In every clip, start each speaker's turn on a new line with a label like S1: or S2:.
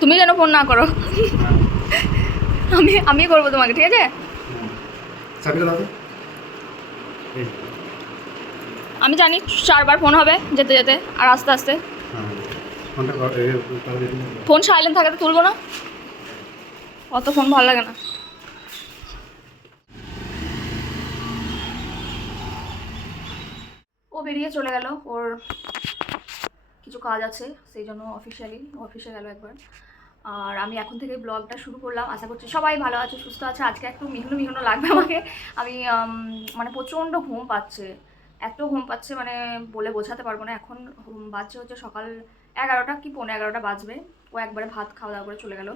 S1: তুমি যেন ফোন না করো। আমি আমি করব তোমাকে ঠিক আছে?
S2: হ্যাঁ।
S1: আমি জানি চারবার ফোন হবে যেতে যেতে আর আস্তে আস্তে।
S2: হ্যাঁ।
S1: ফোন সাইলেন্ট থাকে তো তুলবো না। অত ফোন ভালো লাগে না। বেরিয়ে চলে গেল। ওর কিছু কাজ আছে, সেই জন্য অফিসিয়ালি অফিসে গেল একবার। আর আমি এখন থেকে ব্লগটা শুরু করলাম। আশা করছি সবাই ভালো আছে, সুস্থ আছে। আজকে একটু মিহুনো মিহুনো লাগবে আমাকে। আমি মানে প্রচণ্ড ঘুম পাচ্ছে। এত ঘুম পাচ্ছে মানে বলে বোঝাতে পারব না। এখন বাজছে হচ্ছে সকাল এগারোটা কি পৌনে এগারোটা বাজবে। ও একবারে ভাত খাওয়া দাওয়া করে চলে গেল।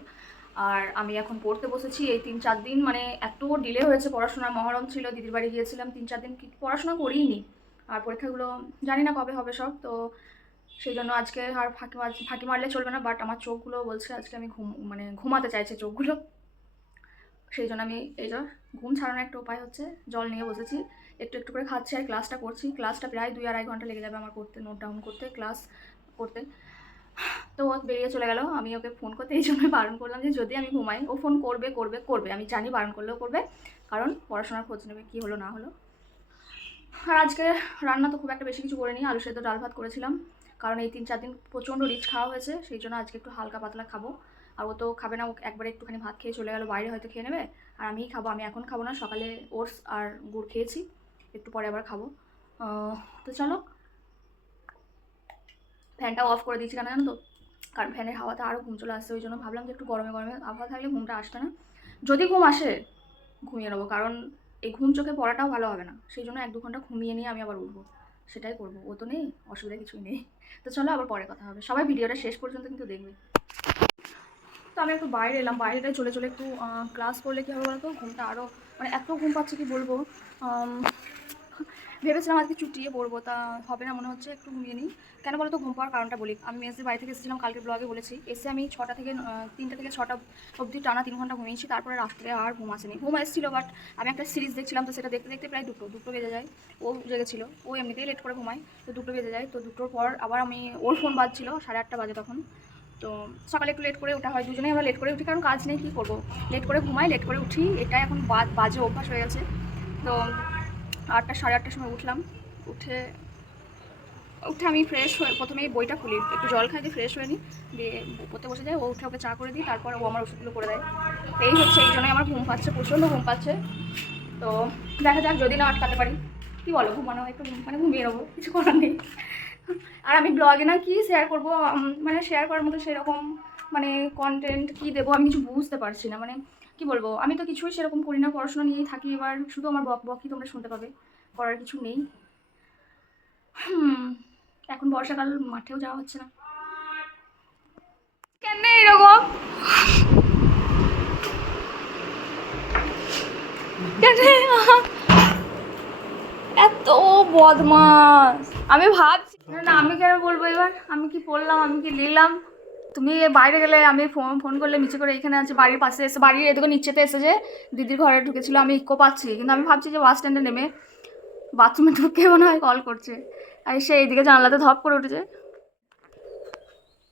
S1: আর আমি এখন পড়তে বসেছি এই তিন চার দিন। মানে এত ডিলে হয়েছে পড়াশোনার। মহরম ছিল, দিদির বাড়ি গিয়েছিলাম। তিন চার দিন পড়াশোনা করিনি। আর পরীক্ষাগুলো জানি না কবে হবে সব, তো সেই জন্য আজকে আর ফাঁকি মার, ফাঁকি মারলে চলবে না বাট আমার চোখগুলো বলছে আজকে আমি ঘুম মানে ঘুমাতে চাইছে চোখগুলো। সেই জন্য আমি এই যে ঘুম ছাড়ানোর একটা উপায় হচ্ছে, জল নিয়ে বসেছি, একটু একটু করে খাচ্ছি আর ক্লাসটা করছি। ক্লাসটা প্রায় দুই আড়াই ঘণ্টা লেগে যাবে আমার করতে নোট ডাউন করতে ক্লাস করতে। তো ও বেরিয়ে চলে গেল, আমি ওকে ফোন করতে, এই জন্য বারণ করলাম যে যদি আমি ঘুমাই, ও ফোন করবে করবে করবে। আমি জানি বারণ করলেও করবে, কারণ পড়াশোনার খোঁজ নেবে, কী হলো, না হলো। আর আজকে রান্না তো খুব একটা বেশি কিছু করিনি, আলু সেদ্ধ, ডাল ভাত করেছিলাম। কারণ এই তিন চার দিন প্রচণ্ড রিচ খাওয়া হয়েছে, সেই জন্য আজকে একটু হালকা পাতলা খাব। আর ও তো খাবে না, ও একবারে একটুখানি ভাত খেয়ে চলে গেলো, বাইরে হয়তো খেয়ে নেবে। আর আমিই খাব, আমি এখন খাব না, সকালে ওটস আর গুড় খেয়েছি, একটু পরে আবার খাব। তো চলো। ফ্যানটা অফ করে দিয়েছি কেন জানো তো? কারণ ফ্যানের হাওয়াতে আরও ঘুম চলে আসছে, ওই জন্য ভাবলাম যে একটু গরমে গরমে আবহাওয়া থাকলে ঘুমটা আসবে না। যদি ঘুম আসে, ঘুমিয়ে নেব, কারণ এই ঘুম চোখে পড়াটাও ভালো হবে না। সেই জন্য এক দু ঘণ্টা ঘুমিয়ে নিয়ে আমি আবার উঠবো। সেটাই করব। ও তো নেই, অসুবিধা কিছুই নেই। তো চলো আবার পরে কথা হবে। সবাই ভিডিওটা শেষ পর্যন্ত কিন্তু দেখবে। তো আমি একটু বাইরে এলাম। বাইরেটাই চলে চলে একটু ক্লাস করলে কী হবে বলতো? ঘুমটা আরও মানে এত ঘুম পাচ্ছে কি বলব? ভেবেছিলাম আজকে চুটিয়ে পড়ব, তা হবে না, মনে হচ্ছে একটু ঘুমিয়ে নিই। কেন বলো তো ঘুম পাওয়ার কারণটা বলি। আমি মেসের বাড়ি থেকে এসেছিলাম, কালকে ব্লগে বলেছি। এসে আমি ছটা থেকে তিনটা থেকে ছটা অবধি টানা তিন ঘণ্টা ঘুমিয়েছি, তারপরে রাত্রে আর ঘুম আসেনি। ঘুম এসেছিল বাট আমি একটা সিরিজ দেখছিলাম, তো সেটা দেখতে দেখতে প্রায় দুটো দুটো বেজে যায়। ও জেগেছিল, ও এমনিতেই লেট করে ঘুমায়, তো দুটো বেজে যায়। তো দুটোর পর আবার আমি, ওর ফোন বাজছিল সাড়ে আটটা বাজে তখন। তো সকালে একটু লেট করে ওঠা হয়, দুজনেই আমরা লেট করে উঠি, কারণ কাজ নেই, কী করব? লেট করে ঘুমাই লেট করে উঠি, এটাই এখন বাজে অভ্যাস হয়ে গেছে। তো আটটা, সাড়ে আটটার সময় উঠলাম। উঠে উঠে আমি ফ্রেশ হয়ে প্রথমেই বইটা খুলি। একটু জল খাই, দিয়ে ফ্রেশ হয়ে নিই, দিয়ে পড়তে বসে যাই। ও উঠে ওকে চা করে দিই, তারপর ও আমার ওষুধগুলো করে দেয়। এই হচ্ছে, এই জন্যই আমার ঘুম পাচ্ছে, প্রচণ্ড ঘুম পাচ্ছে। তো দেখা যাক, যদি না আটকাতে পারি। কী বলো, ঘুমানো একটু মানে ঘুমিয়ে নেব কিছু করার নেই। আর আমি ব্লগে না কি শেয়ার করব মানে শেয়ার করার মতো সেরকম মানে কন্টেন্ট কি দেবো আমি কিছু বুঝতে পারছি না। মানে কি বলব? আমি তো কিছুই সেরকম করি না। পড়াশোনা নিয়েই থাকি এবার। শুধু আমার বক বকই তোমরা শুনতে পাবে। করার কিছু নেই। এখন বর্ষাকাল মাঠেও যাওয়া হচ্ছে না। কেন এরকম এত বদমাস। আমি ভাবছি না, আমি কেন বলব এবার? আমি কি পড়লাম আমি কি নিলাম তুমি বাইরে গেলে আমি ফোন ফোন করলে নিচে করে এখানে আছে বাড়ির পাশে এসে বাড়ির এদিকে নিচেতে এসে যে দিদির ঘরে ঢুকেছিল আমি ইকো পাচ্ছি। কিন্তু আমি ভাবছি যে বাস স্ট্যান্ডে নেমে বাথরুমে ঢুকে মনে হয় কল করছে। আর সে এইদিকে জানলাতে ধপ করে উঠেছে।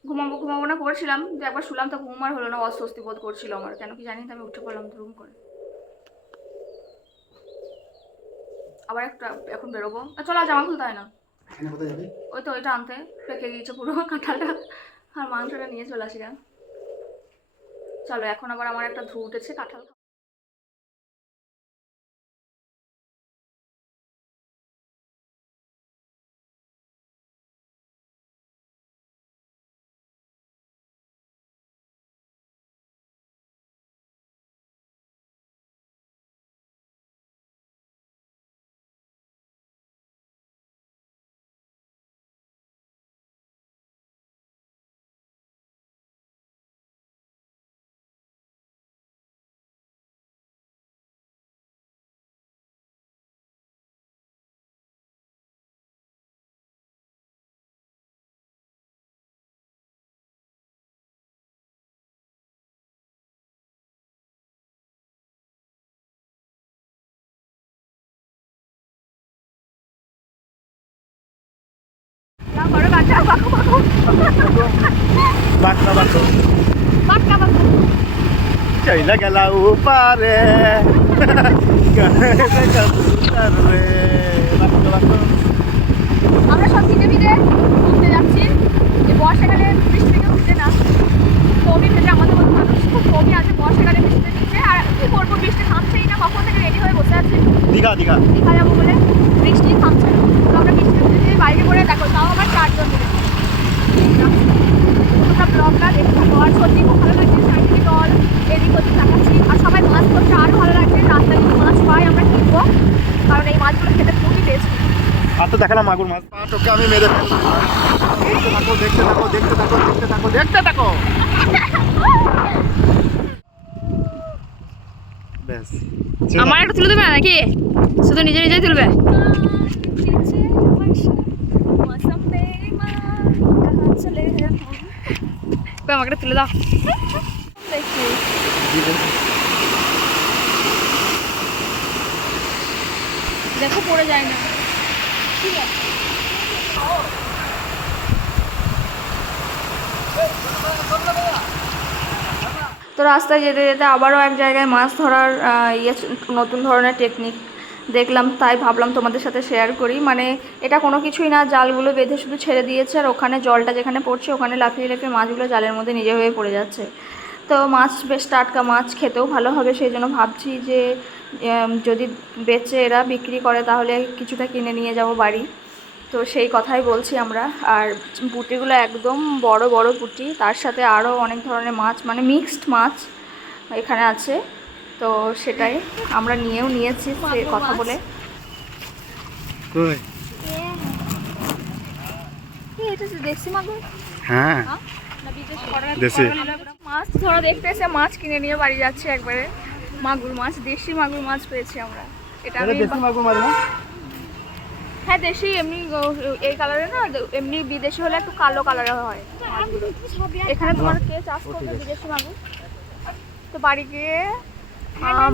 S1: ঘুমাবো ঘুমাবো না করেছিলাম যে একবার শুলাম তো ঘুম আর হলো না অস্বস্তি বোধ করছিল আমার। কেন কি জানি না আমি উঠে পড়লাম রুম করে। আবার একটা এখন বেরোবো। চলো জামা খুলতে হয় না।
S2: যাবে?
S1: ওই তো ওইটা আনতে। পেকে গিয়েছে পুরো কাঁঠালটা। আর মাংসটা নিয়ে চলে আসি। চলো এখন আবার আমার একটা ধু উঠেছে কাঁঠাল বাক্কা বাকু
S2: চাইলা গেলা উপারে।
S1: আমরা সব ভিজে ভিজে ঘুরতে যাচ্ছি। যে বর্ষাকালে বৃষ্টি থেকে ঘুরতে না। কমি ভেজে আমাদের মতো মানুষ। খুব কমই আছে বর্ষাকালে বৃষ্টিতে ভিজে। আর কি করব বৃষ্টি থামছেই না। কখন থেকে রেডি হয়ে বসে আছি?
S2: দীঘা দীঘা।
S1: দীঘা যাব বলে বৃষ্টি থামছে না। আমরা বৃষ্টি বাইরে করে দেখো তাও আমার চারজন মিলে। তোমরা ব্লগটা দেখে থাকো আর সত্যি খুব ভালো লাগছে চারিদিকে জল এদিক ওদিক তাকাচ্ছি। আর সবাই মাছ ধরছে আরও ভালো লাগছে রাস্তায় যদি মাছ পাই আমরা কিনবো। কারণ এই মাছগুলো খেতে খুবই টেস্ট
S2: আর তো দেখালাম মাগুর মাছ। পা টোকে আমি মেরে থাকো দেখতে থাকো দেখতে থাকো দেখতে থাকো দেখতে থাকো। ব্যাস।
S1: আমার একটা তুলে দেবে নাকি? শুধু নিজে নিজেই তুলবে? আমাকে তুলে দাও দেখো পড়ে যায় না ঠিক আছে তো রাস্তায় যেতে যেতে আবারও এক জায়গায় মাছ ধরার ইয়ে নতুন ধরনের টেকনিক দেখলাম, তাই ভাবলাম তোমাদের সাথে শেয়ার করি। মানে এটা কোনো কিছুই না, জালগুলো বেঁধে শুধু ছেড়ে দিয়েছে, আর ওখানে জলটা যেখানে পড়ছে, ওখানে লাফিয়ে লাফিয়ে মাছগুলো জালের মধ্যে নিজে হয়ে পড়ে যাচ্ছে। তো মাছ বেশ টাটকা মাছ, খেতেও ভালো হবে, সেই জন্য ভাবছি যে যদি বেচে এরা বিক্রি করে, তাহলে কিছুটা কিনে নিয়ে যাব বাড়ি। তো সেই কথাই বলছি আমরা। আর পুঁটিগুলো একদম বড় বড় পুঁটি, তার সাথে আরও অনেক ধরনের মাছ মানে মিক্সড মাছ এখানে আছে। তো সেটাই আমরা নিয়েও নিয়েছি কথা বলে। দেশি মাগুর।
S2: হ্যাঁ। দেশি।
S1: মাছ ধরা দেখতে এসে মাছ কিনে নিয়ে বাড়ি যাচ্ছে একবারে। মাগুর মাছ দেশি মাগুর মাছ পেয়েছি আমরা। এটা
S2: দেশি মাগুর মাছ না?
S1: হ্যাঁ দেশি এমনি এই কালারে না এমনি বিদেশি হলে একটু কালো কালারের হয় এখানে তোমার কে চাষ করবে বিদেশি মাগুর? তো বাড়ি গিয়ে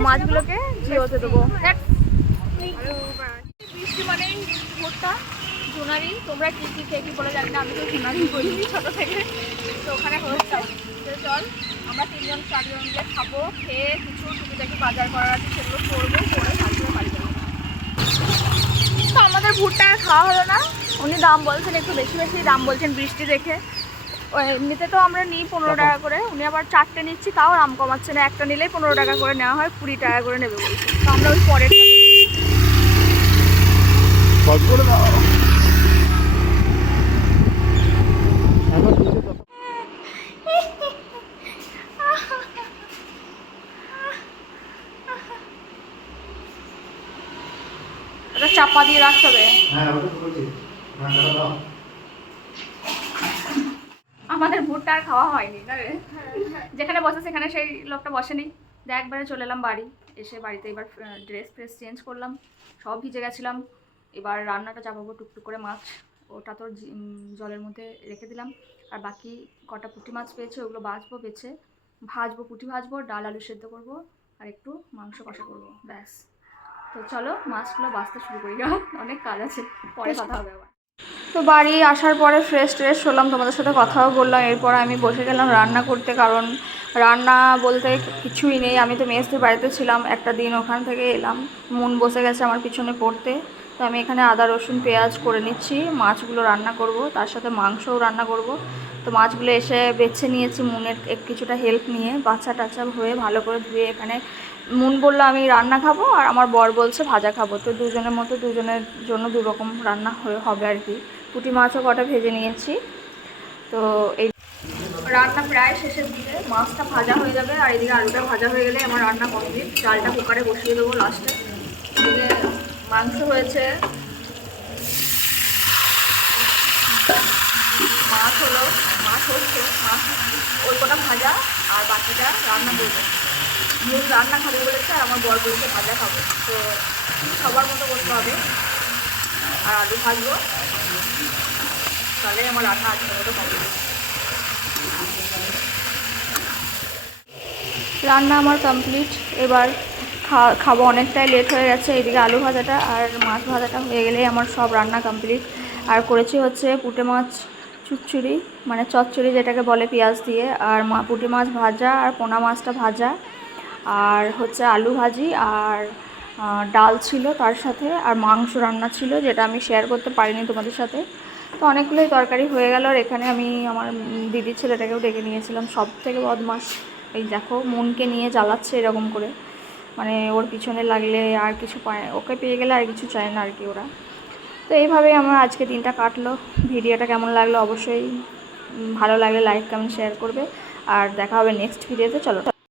S1: মাছগুলোকে জিওতে দেবো। বৃষ্টি মানেই ভুট্টা জোনারি। তোমরা কি কি খেয়ে কি বলে জানি না, আমি তো জোনারি বলি ছোটো থেকে। তো ওখানে হচ্ছে চল, আমরা তিনজন চারজন মিলে খাব, খেয়ে কিছু টুকিটাকি বাজার করার আছে, সেগুলো করব, করে তারপরে বাড়ি আমাদের ভুট্টা খাওয়া হলো না। উনি দাম বলছেন, একটু বেশি বেশি দাম বলছেন বৃষ্টি দেখে। এমনিতে তো আমরা নিই পনেরো টাকা করে। উনি আবার চারটে নিচ্ছি তাও দাম কমাচ্ছে না। একটা নিলেই পনেরো টাকা করে নেওয়া হয় কুড়ি টাকা করে নেবে বলছে। তো আমরা ওই পরের চাপা দিয়ে রাখতে হবে।
S2: হ্যাঁ ওটা তো বলছি হ্যাঁ দাও, দাও
S1: আমাদের ভুট্টা আর খাওয়া হয়নি না রে? যেখানে বসে সেখানে সেই লোকটা বসেনি। দিয়ে একবারে চলে এলাম বাড়ি। এসে বাড়িতে এবার ড্রেস ফ্রেস চেঞ্জ করলাম। সব ভিজে গেছিলাম। এবার রান্নাটা চাপাবো টুকটুক করে মাছ। ওটা তো জলের মধ্যে রেখে দিলাম। আর বাকি কটা পুঁটি মাছ পেয়েছে ওগুলো বাছবো বেছে। ভাজবো পুঁটি ভাজবো ডাল আলু সেদ্ধ করব। আর একটু মাংস কষা করব ব্যাস। তো চলো মাছগুলো বাঁচতে শুরু করি। অনেক কাজ আছে পরে কথা হবে আবার। তো বাড়ি আসার পরে ফ্রেশ ট্রেশ হলাম, তোমাদের সাথে কথাও বললাম, এরপর আমি বসে গেলাম রান্না করতে, কারণ রান্না বলতে কিছুই নেই। আমি তো মেসদের বাড়িতে ছিলাম, একটা দিন ওখান থেকে এলাম। মন বসে গেছে আমার পিছনে পড়তে। তো আমি এখানে আদা, রসুন, পেঁয়াজ করে নিচ্ছি, মাছগুলো রান্না করব, তার সাথে মাংসও রান্না করব। তো মাছগুলো এসে বেছে নিয়েছি মুনের কিছুটা হেল্প নিয়ে বাচ্চা টাচ্চা হয়ে ভালো করে ধুয়ে এখানে। মুন বলল, আমি রান্না খাব আর আমার বর বলছে ভাজা খাব। তো দুজনের মতো দুজনের জন্য দু রকম রান্না হয়ে, হবে আর কি। পুঁটি মাছও কটা ভেজে নিয়েছি। তো এই রান্না প্রায় শেষের দিকে। মাছটা ভাজা হয়ে যাবে আর এদিকে আলুটা ভাজা হয়ে গেলে আমার রান্না কমপ্লিট। চালটা কুকারে বসিয়ে দেবো লাস্টে। মাংস হয়েছে। মাছ হলো, মাছ হচ্ছে, মাছ ওই কটা ভাজা আর বাকিটা রান্না করব। মুখ রান্না খাবে বলেছে আর আমার বর বলেছে ভাজা খাব। তো সবার মতো করতে হবে। আর আলু ভাজবো। তাহলে আমার রান্না আজকের মতো কমপ্লিট রান্না আমার কমপ্লিট। এবার খা- খাব অনেকটাই লেট হয়ে গেছে এদিকে আলু ভাজাটা আর মাছ ভাজাটা হয়ে গেলেই আমার সব রান্না কমপ্লিট। আর করেছি হচ্ছে পুঁটে মাছ, চুচ্চুড়ি মানে চচ্চড়ি যেটাকে বলে পেঁয়াজ দিয়ে। আর মা, পুঁটি মাছ ভাজা আর পোনা মাছটা ভাজা। আর হচ্ছে আলু ভাজি আর ডাল ছিল তার সাথে আর মাংস রান্না ছিল, যেটা আমি শেয়ার করতে পারিনি তোমাদের সাথে। তো অনেকগুলোই তরকারি হয়ে গেল আর এখানে আমি আমার দিদির ছেলেটাকেও ডেকে নিয়েছিলাম। সব থেকে বদমাস এই দেখো, মনকে নিয়ে জ্বালাচ্ছে এরকম করে। মানে ওর পিছনে লাগলে আর কিছু পায়, ওকে পেয়ে গেলে আর কিছু চায় না আর কি ওরা। তো এইভাবেই আমার আজকে দিনটা কাটলো। ভিডিওটা কেমন লাগল অবশ্যই ভালো লাগলে লাইক কমেন্ট শেয়ার করবে। আর দেখা হবে নেক্সট ভিডিওতে চলো।